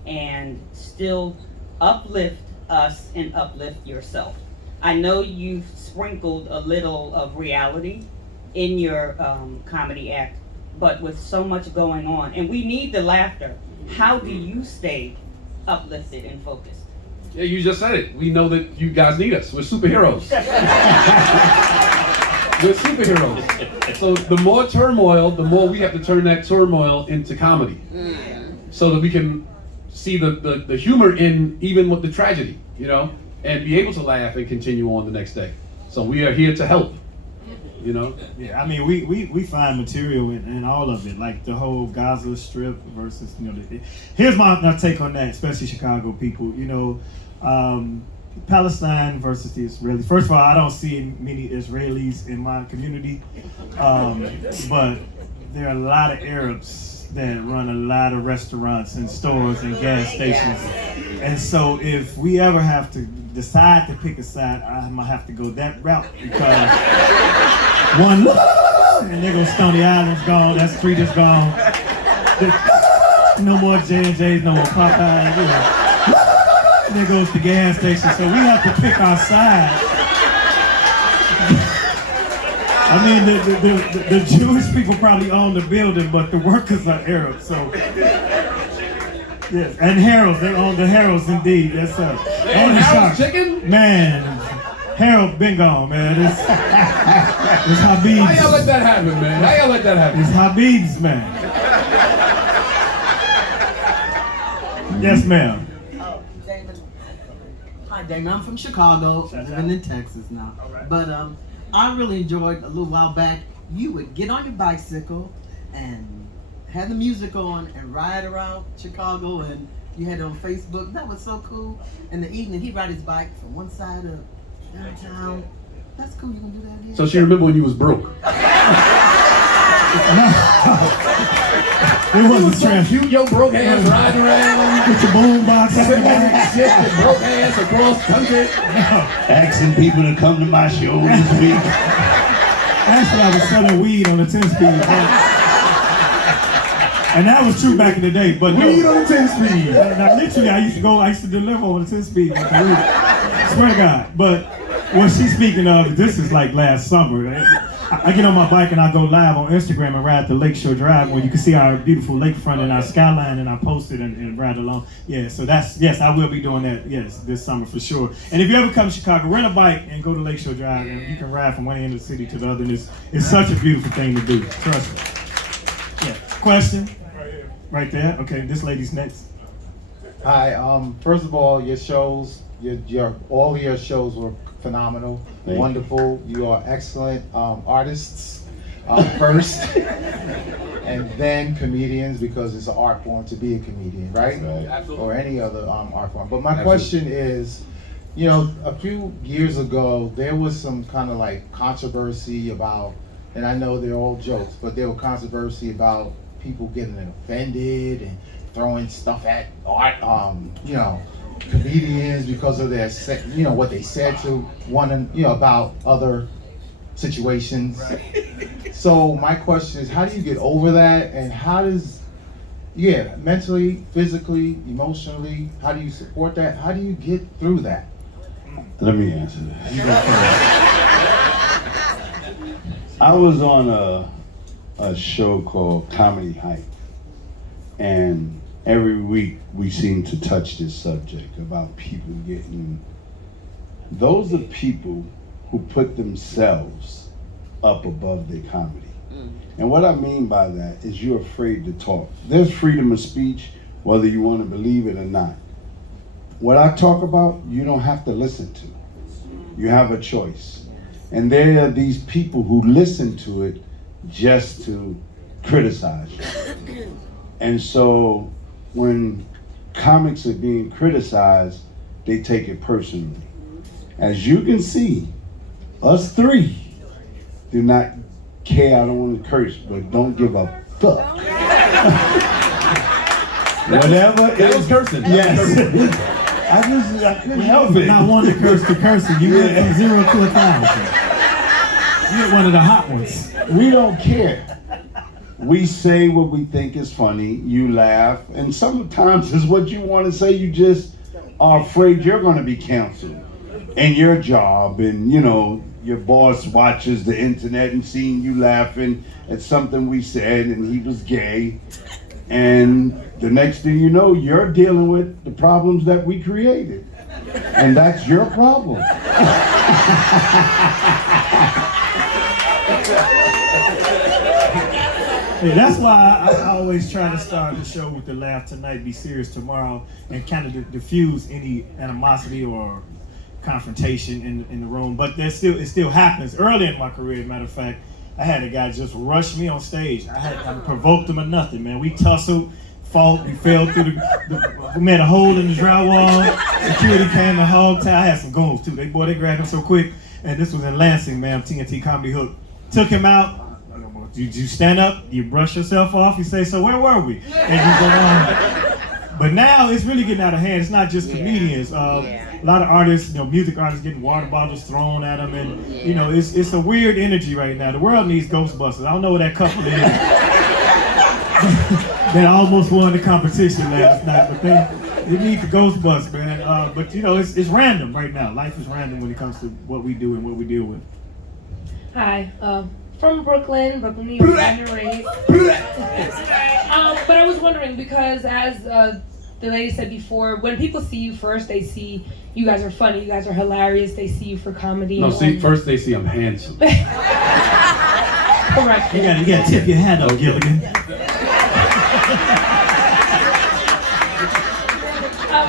and still uplift us and uplift yourself? I know you've sprinkled a little of reality in your comedy act, but with so much going on, and we need the laughter, how do you stay uplifted and focused? Yeah, you just said it. We know that you guys need us. We're superheroes. We're superheroes. So the more turmoil, the more we have to turn that turmoil into comedy. So that we can see the humor in even with the tragedy, you know, and be able to laugh and continue on the next day. So we are here to help, you know. Yeah, I mean, we find material in all of it, like the whole Gaza Strip versus, you know, here's my take on that, especially Chicago people, you know, Palestine versus the Israelis. First of all, I don't see many Israelis in my community, but there are a lot of Arabs that run a lot of restaurants and stores and gas stations. And so if we ever have to decide to pick a side, I might have to go that route because one, and there goes Stony Island's gone, that street is gone. No more J&J's, no more Popeyes, you know. There goes the gas station. So we have to pick our side. I mean, the Jewish people probably own the building, but the workers are Arab. So, yes, and Harold's, they own the Harold's indeed. Yes, sir. They own Harold's chicken? Man, Harold been gone, man. It's Habib's. How y'all let that happen, man? How y'all let that happen? It's Habib's, man. Yes, ma'am. Oh, Damon. Hi, Damon. I'm from Chicago, living in Texas now. But I really enjoyed a little while back. You would get on your bicycle and have the music on and ride around Chicago, and you had it on Facebook. That was so cool. In the evening, he'd ride his bike from one side of downtown. That's cool. You gonna do that again? So she remember when you was broke. It wasn't trash. Cute, your broke ass riding around. With your boom box. Shit, your broke ass across country. Asking people to come to my show this week. Actually, I was selling weed on the 10-speed. And that was true back in the day. But no, Weed on the 10-speed. Now, literally, I used to deliver on the 10-speed. Swear to God. But what she's speaking of, this is like last summer. I get on my bike and I go live on Instagram and ride the Lakeshore Drive where you can see our beautiful lakefront and our skyline, and I post it and ride along. Yeah, so yes, I will be doing that, yes, this summer for sure. And if you ever come to Chicago, rent a bike and go to Lakeshore Drive, and you can ride from one end of the city to the other, and it's such a beautiful thing to do, trust me. Yeah. Question? Right there. Okay, this lady's next. Hi, first of all, your shows, all your shows were phenomenal, Thank you. wonderful. You are excellent artists first, and then comedians, because it's an art form to be a comedian, right? Or any other art form. But my question is, you know, a few years ago, there was some kind of like controversy about, and I know they're all jokes, but there was controversy about people getting offended and throwing stuff at art, you know, comedians because of their, you know, what they said to one, you know, about other situations. So my question is, how do you get over that, and how does, mentally, physically, emotionally, how do you support that? How do you get through that? Let me answer that. I was on a show called Comedy Hype, and every week we seem to touch this subject about people getting, those are people who put themselves up above their comedy. And what I mean by that is you're afraid to talk. There's freedom of speech, whether you want to believe it or not. What I talk about, you don't have to listen to. You have a choice. And there are these people who listen to it just to criticize you. And so when comics are being criticized, they take it personally. As you can see, us three do not care, I don't want to curse, but don't give a fuck. Whatever. That was cursing. Yes. I couldn't help it. Not one to curse to cursing. You went from 0 to 1,000. You're one of the hot ones. We don't care. We say what we think is funny, you laugh, and sometimes it's what you want to say, you just are afraid you're going to be canceled in your job, and you know, your boss watches the internet and seeing you laughing at something we said and he was gay, and the next thing you know, you're dealing with the problems that we created, and that's your problem. Yeah, that's why I always try to start the show with the laugh tonight, be serious tomorrow, and kind of diffuse any animosity or confrontation in the room. But it still happens. Early in my career, matter of fact, I had a guy just rush me on stage. I provoked him or nothing, man. We tussled, fought, we fell through we made a hole in the drywall. Security came and hog tie. I had some goons too. They grabbed him so quick. And this was in Lansing, man. TNT Comedy Hook. Took him out. You stand up, you brush yourself off, you say, so where were we? And you go on. But now it's really getting out of hand. It's not just comedians. A lot of artists, you know, music artists getting water bottles thrown at them, and you know, it's a weird energy right now. The world needs Ghostbusters. I don't know what that couple is. They almost won the competition last night, but we need the Ghostbusters, man. But you know, it's random right now. Life is random when it comes to what we do and what we deal with. Hi. From Brooklyn, New York, born and raised. But I was wondering, because as the lady said before, when people see you first, they see you guys are funny, you guys are hilarious, they see you for comedy. No, first they see I'm handsome. Correct. You gotta tip your hat up, Gilligan.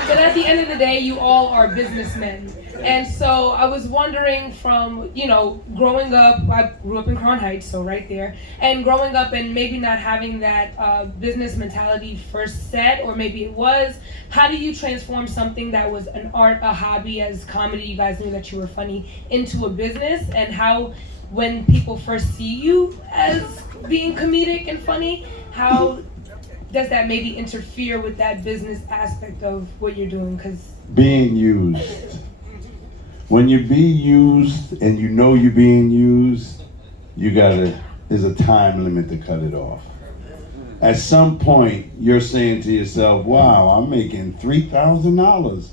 But at the end of the day, you all are businessmen. And so I was wondering, from, you know, growing up, I grew up in Crown Heights, so right there, and growing up and maybe not having that business mentality first set, or maybe it was, how do you transform something that was an art, a hobby, as comedy, you guys knew that you were funny, into a business? And how, when people first see you as being comedic and funny, how does that maybe interfere with that business aspect of what you're doing? Because being used. When you be used and you know you're being used, there's a time limit to cut it off. At some point, you're saying to yourself, wow, I'm making $3,000,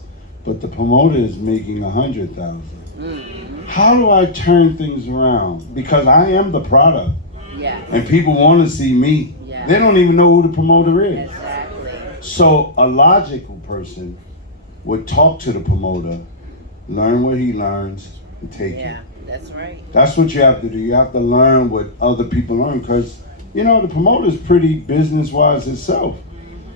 but the promoter is making $100,000. How do I turn things around? Because I am the product. Yeah. And people want to see me. Yeah. They don't even know who the promoter is. Exactly. So a logical person would talk to the promoter, learn what he learns, and take it. Yeah, that's right. That's what you have to do. You have to learn what other people learn, because, you know, the promoter's pretty business-wise itself.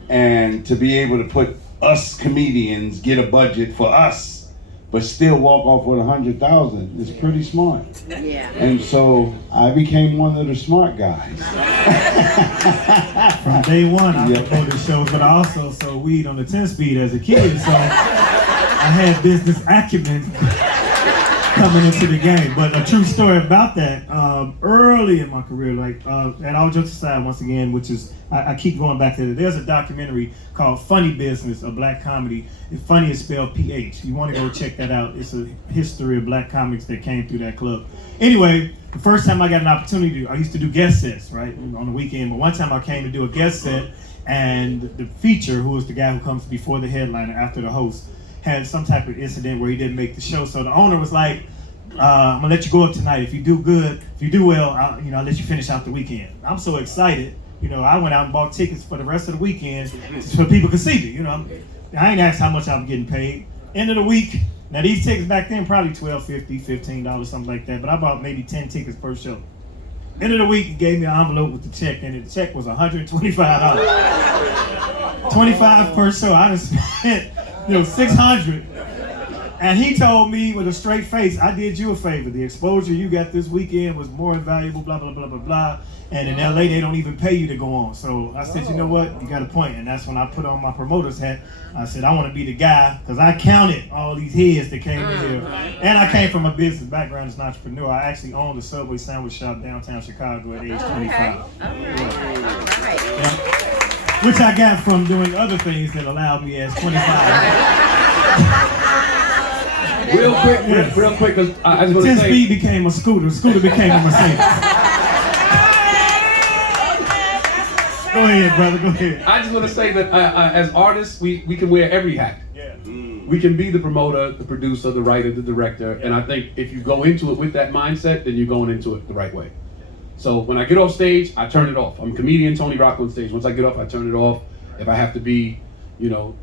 And to be able to put us comedians, get a budget for us, but still walk off with 100,000. It's pretty smart. Yeah. And so I became one of the smart guys. From day one, I promoted shows, but I also sold weed on the 10-speed as a kid, so I had business acumen coming into the game. But a true story about that, early in my career, like, and all jokes aside, once again, which is, I keep going back to it. There's a documentary called Funny Business, a black comedy. It's funny is spelled PH. You want to go check that out. It's a history of black comics that came through that club. Anyway, the first time I got an opportunity, I used to do guest sets, right, on the weekend. But one time I came to do a guest set, and the feature, who is the guy who comes before the headliner, after the host, had some type of incident where he didn't make the show. So the owner was like, I'm gonna let you go up tonight. If you do good, if you do well, I'll let you finish out the weekend. I'm so excited. I went out and bought tickets for the rest of the weekend so people could see me. I ain't asked how much I'm getting paid. End of the week, now these tickets back then probably $12.50, $15, something like that. But I bought maybe 10 tickets per show. End of the week, he gave me an envelope with the check, and the check was $125. 25 per show. I just spent, $600. And he told me with a straight face, I did you a favor. The exposure you got this weekend was more valuable, blah, blah, blah, blah, blah. And in LA, they don't even pay you to go on. So I said, you know what? You got a point. And that's when I put on my promoter's hat. I said, I want to be the guy, because I counted all these heads that came in here. And I came from a business background as an entrepreneur. I actually owned a Subway sandwich shop downtown Chicago at age 25. Which I got from doing other things that allowed me as 25. Real quick, because I was going to say... 10-speed became a scooter. Scooter became a Mercedes. Go ahead, brother. Go ahead. I just want to say that as artists, we can wear every hat. Yeah. We can be the promoter, the producer, the writer, the director. And I think if you go into it with that mindset, then you're going into it the right way. So when I get off stage, I turn it off. I'm comedian Tony Rock on stage. Once I get off, I turn it off. If I have to be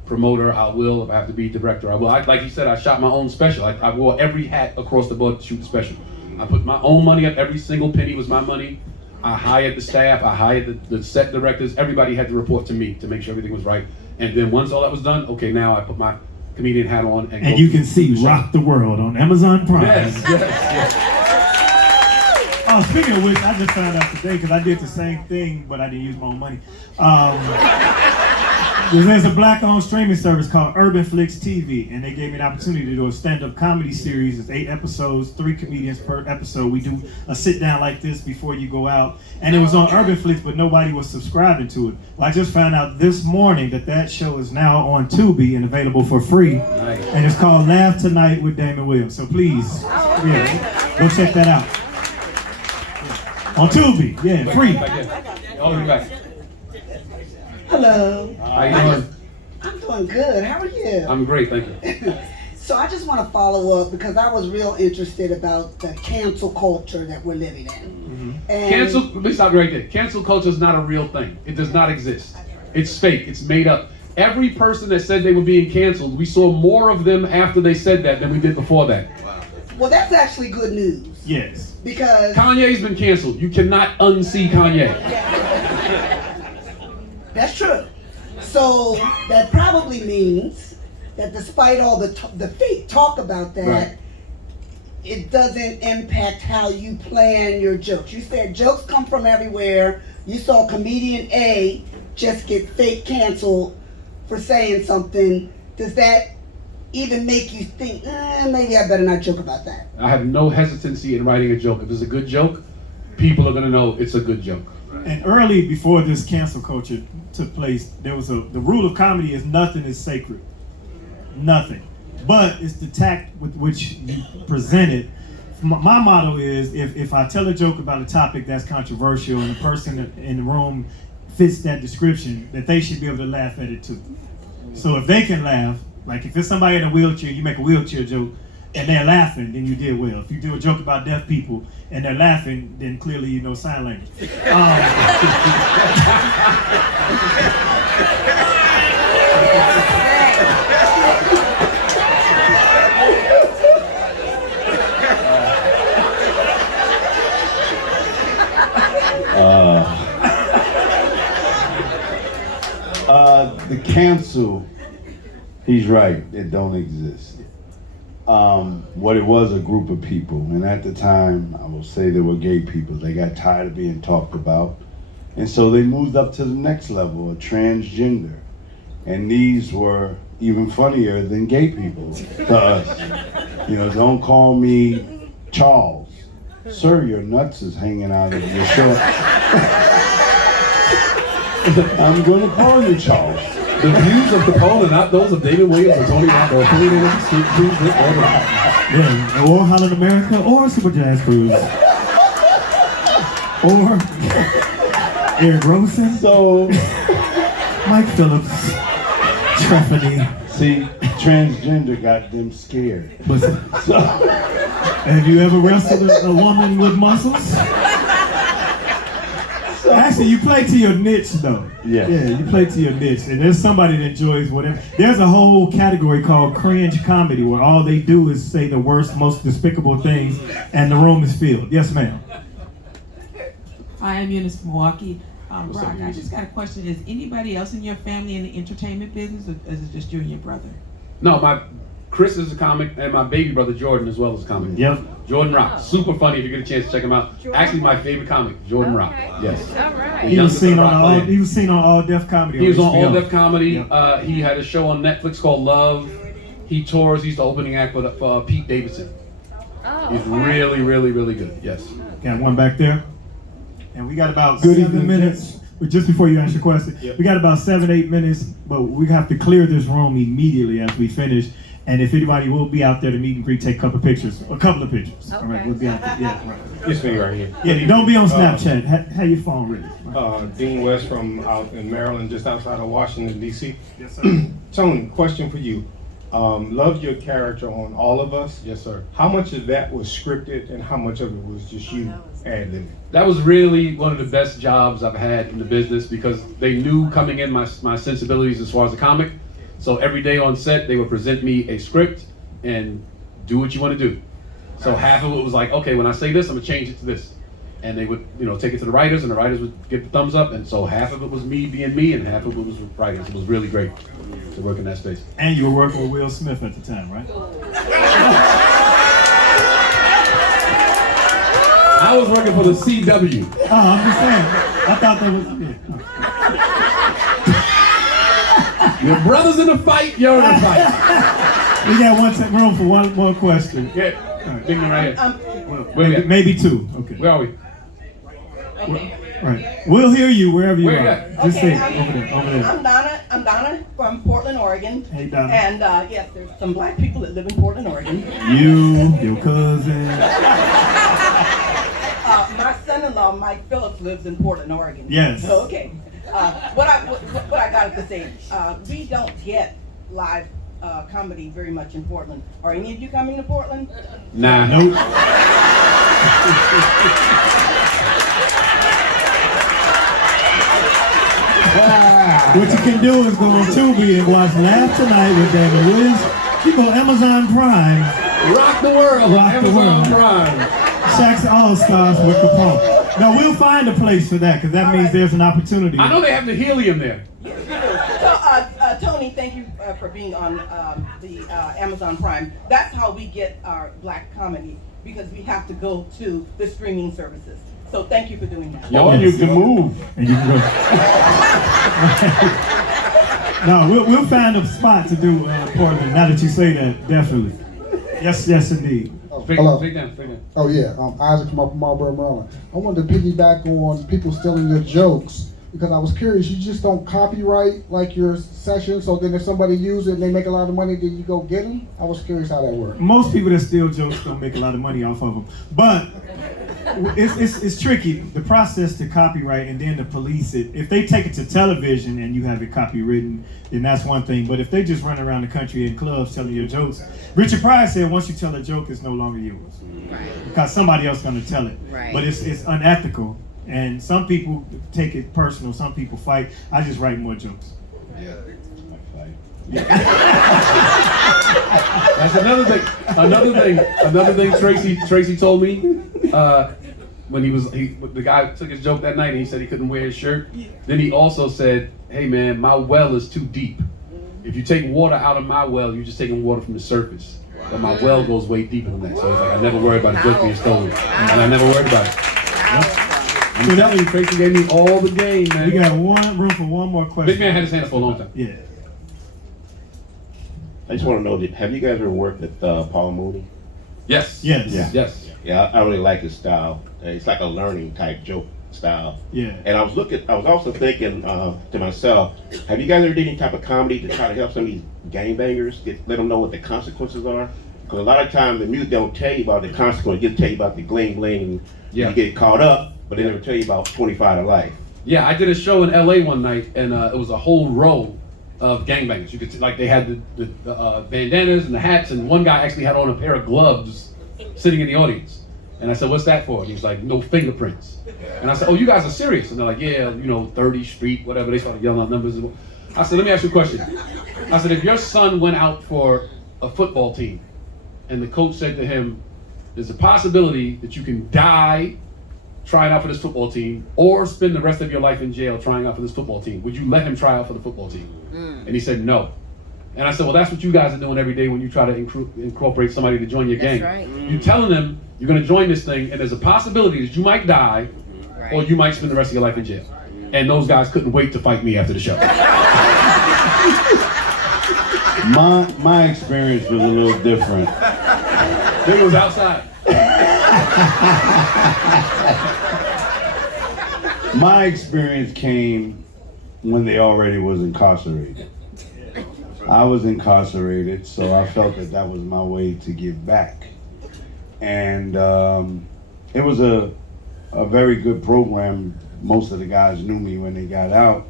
promoter, I will. If I have to be director, I will. Like you said, I shot my own special. I wore every hat across the board to shoot the special. I put my own money up. Every single penny was my money. I hired the staff. I hired the set directors. Everybody had to report to me to make sure everything was right. And then once all that was done, okay, now I put my comedian hat on. And you can see Rock the World on Amazon Prime. Yes. Oh, speaking of which, I just found out today, because I did the same thing, but I didn't use my own money. There's a black-owned streaming service called Urban Flix TV, and they gave me an opportunity to do a stand-up comedy series. It's 8 episodes, 3 comedians per episode. We do a sit-down like this before you go out, and it was on Urban Flix, but nobody was subscribing to it. Well, I just found out this morning that show is now on Tubi and available for free, and it's called Laugh Tonight with Damon Williams. So please, go check that out. On Tubi, free. All the way back. Hello. How you doing? I'm doing good. How are you? I'm great, thank you. So I just want to follow up because I was real interested about the cancel culture that we're living in. And Let me stop you right there. Cancel culture is not a real thing. It does not exist. It's fake. It's made up. Every person that said they were being canceled, we saw more of them after they said that than we did before that. Well, that's actually good news. Yes. Because Kanye's been canceled. You cannot unsee Kanye. That's true. So that probably means that despite all the fake talk about that, it doesn't impact how you plan your jokes. You said jokes come from everywhere. You saw comedian A just get fake canceled for saying something. Does that even make you think, maybe I better not joke about that? I have no hesitancy in writing a joke. If it's a good joke, people are going to know it's a good joke. And early, before this cancel culture took place, there was the rule of comedy is nothing is sacred. Nothing. But it's the tact with which you present it. My motto is, if I tell a joke about a topic that's controversial and the person in the room fits that description, that they should be able to laugh at it too. So if they can laugh, like if it's somebody in a wheelchair, you make a wheelchair joke, and they're laughing, then you did well. If you do a joke about deaf people and they're laughing, then clearly you know sign language. The cancel, he's right, it don't exist. what it was, a group of people. And at the time, I will say they were gay people. They got tired of being talked about. And so they moved up to the next level, a transgender. And these were even funnier than gay people to us. You know, don't call me Charles. Sir, your nuts is hanging out of your shirt. I'm gonna call you Charles. The views of Capone are not those of David Williams or Tony Rock or affiliated with the street crews or Yeah, or Holland America, or Super Jazz Cruise, or Eric Rosen, So, Mike Phillips, Treffany. see, transgender got them scared. Listen, So, have you ever wrestled a woman with muscles? Actually, you play to your niche, though. Yeah. Yeah, you play to your niche, and there's somebody that enjoys whatever. There's a whole category called cringe comedy, where all they do is say the worst, most despicable things, and the room is filled. Yes, ma'am. Hi, I'm Eunice from Milwaukee. What's up, Brock, I Eunice? just got a question. Is anybody else in your family in the entertainment business, or is it just you and your brother? No, Chris is a comic, and my baby brother Jordan as well is a comic. Yep. Jordan Rock, super funny. If you get a chance to check him out. Actually, my favorite comic, Jordan Rock. Yes. All right. The He was youngest seen of on Rock all. Land. He was seen on All Def Comedy. He was on HBO. All Def Comedy. Yep. He had a show on Netflix called Love. He tours. He's the opening act for Pete Davidson. Oh, He's really, really, really good. Yes. Got one back there. And we got about Good 7 evening, minutes. But just before you ask your question, we got about 7-8 minutes, but we have to clear this room immediately as we finish. And if anybody will be out there to meet and greet, take a couple of pictures. All right, we'll be out there. Yeah, right. It's me right here. Yeah, don't be on Snapchat. Have your phone ready. Dean West from out in Maryland, just outside of Washington, D.C. Yes, sir. Tony, question for you. Loved your character on All of Us. Yes, sir. How much of that was scripted and how much of it was just you ad-libbing? That was really one of the best jobs I've had in the business because they knew coming in my sensibilities as far as a comic. So every day on set, they would present me a script and do what you want to do. So half of it was like, okay, when I say this, I'm gonna change it to this. And they would, take it to the writers, and the writers would give the thumbs up. And so half of it was me being me, and half of it was writers. It was really great to work in that space. And you were working with Will Smith at the time, right? I was working for the CW. Oh, I'm just saying. I thought that was. Your brother's in a fight, you're in a fight. We got room for one more question. Yeah, big one right here. Maybe two. Okay. Where are we? Right. We'll hear you wherever you Where are. you at? Just say Okay, over there. I'm Donna from Portland, Oregon. Hey, Donna. And yes, there's some black people that live in Portland, Oregon. You, your cousin. My son-in-law, Mike Phillips, lives in Portland, Oregon. Yes. Okay. What I got to say, we don't get live comedy very much in Portland. Are any of you coming to Portland? Nah. Nope. What you can do is go on Tubi and watch Laugh Tonight with Damon Williams. You go Amazon Prime. Rock the world. Rock the Amazon world. Prime. Shaq's All Stars with Capone. Now we'll find a place for that because that means there's an opportunity. I know they have the helium there. So, Tony, thank you for being on the Amazon Prime. That's how we get our black comedy, because we have to go to the streaming services. So thank you for doing that. Yo, you can move. And you can go. No, we'll find a spot to do Portland. Now that you say that, definitely. Yes, indeed. Hello. Speak down. Oh yeah, Isaac from Marlboro, Maryland. I wanted to piggyback on people stealing your jokes because I was curious. You just don't copyright like your session, so then if somebody uses it and they make a lot of money, then you go get them. I was curious how that worked. Most people that steal jokes don't make a lot of money off of them, but it's tricky. The process to copyright and then to police it. If they take it to television and you have it copywritten, then that's one thing. But if they just run around the country in clubs telling your jokes, Richard Pryor said once you tell a joke, it's no longer yours. Right. Because somebody else is going to tell it. Right. But it's unethical. And some people take it personal. Some people fight. I just write more jokes. Yeah. That's another thing. Tracy told me when the guy took his joke that night and he said he couldn't wear his shirt. Then he also said, "Hey man, my well is too deep. If you take water out of my well, you're just taking water from the surface." but my well goes way deeper than that. So it's like I never worry about a joke being stolen, and I never worried about it. I'm telling you, Tracy gave me all the game, man. We got room for one more question. Big man had his hand up for a long time. Yeah. I just want to know, have you guys ever worked with Paul Mooney? Yes. Yes. Yeah. Yes. Yeah, I really like his style. It's like a learning type joke style. Yeah. And I was also thinking to myself, have you guys ever did any type of comedy to try to help some of these gangbangers, let them know what the consequences are? Because a lot of times the music don't tell you about the consequences, just tell you about the bling bling, and you get caught up, but they never tell you about 25 to life. Yeah, I did a show in LA one night, and it was a whole row of gangbangers. You could see, like, they had the bandanas and the hats, and one guy actually had on a pair of gloves sitting in the audience. And I said, "What's that for?" And he was like, "No fingerprints." And I said, "Oh, you guys are serious?" And they're like, "Yeah, 30th Street, whatever." They started yelling out numbers. I said, "Let me ask you a question." I said, "If your son went out for a football team, and the coach said to him, there's a possibility that you can die trying out for this football team, or spend the rest of your life in jail trying out for this football team, would you let him try out for the football team?" And he said, "No." And I said, "Well, that's what you guys are doing every day when you try to incorporate somebody to join your gang. Right. You're telling them you're going to join this thing, and there's a possibility that you might die, or you might spend the rest of your life in jail." And those guys couldn't wait to fight me after the show. My experience was a little different. It was outside. My experience came when they already was incarcerated. I was incarcerated, so I felt that was my way to give back. And it was a very good program. Most of the guys knew me when they got out.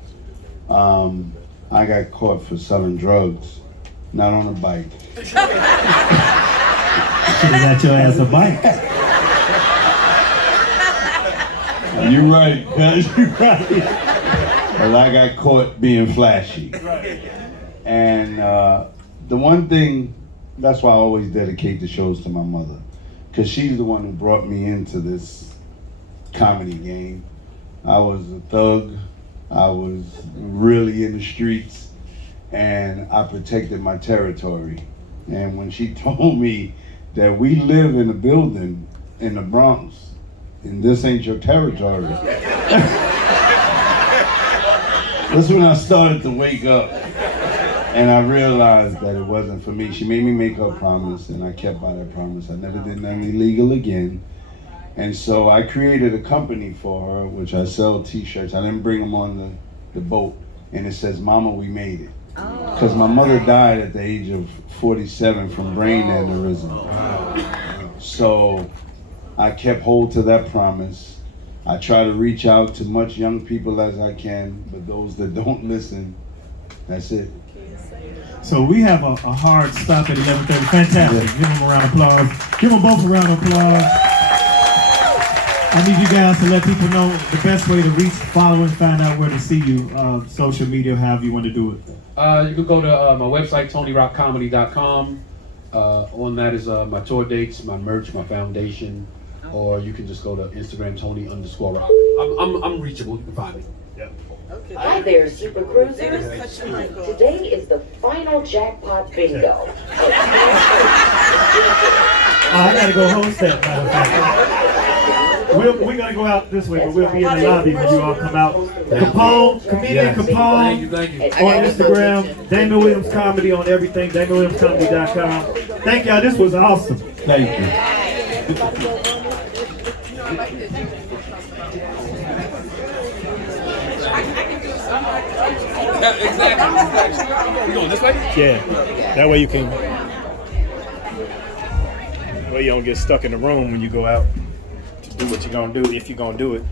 I got caught for selling drugs, not on a bike. Should have got your ass a bike. You're right, guys. You're right. Well, I got caught being flashy. And the one thing, that's why I always dedicate the shows to my mother, because she's the one who brought me into this comedy game. I was a thug. I was really in the streets, and I protected my territory. And when she told me that we live in a building in the Bronx, and this ain't your territory, that's when I started to wake up. And I realized that it wasn't for me. She made me make her promise, and I kept by that promise. I never did nothing illegal again. And so I created a company for her, which I sell t-shirts. I didn't bring them on the boat. And it says, "Mama, we made it." Because my mother died at the age of 47 from brain aneurysm. So I kept hold to that promise. I try to reach out to much young people as I can, but those that don't listen, that's it. So we have a hard stop at 11:30. Fantastic. Give them a round of applause. Give them both a round of applause. I need you guys to let people know the best way to reach, follow, and find out where to see you, social media, however you want to do it. You can go to my website, TonyRockComedy.com. On that is my tour dates, my merch, my foundation, or you can just go to Instagram, Tony_Rock. I'm reachable. You can find me. Yep. Hi there, Super Cruisers. Today is the final jackpot bingo. I gotta go host that, matter of fact. We're gonna go out this way, but we'll be in the lobby when you all come out. Capone, comedian Capone, Thank you. on Instagram. Damon Williams Comedy on everything. DamonWilliamsComedy.com. Thank y'all. This was awesome. Thank you. Exactly. You going this way? Yeah. That way you can. Well, you don't get stuck in the room when you go out to do what you're gonna do if you're gonna do it.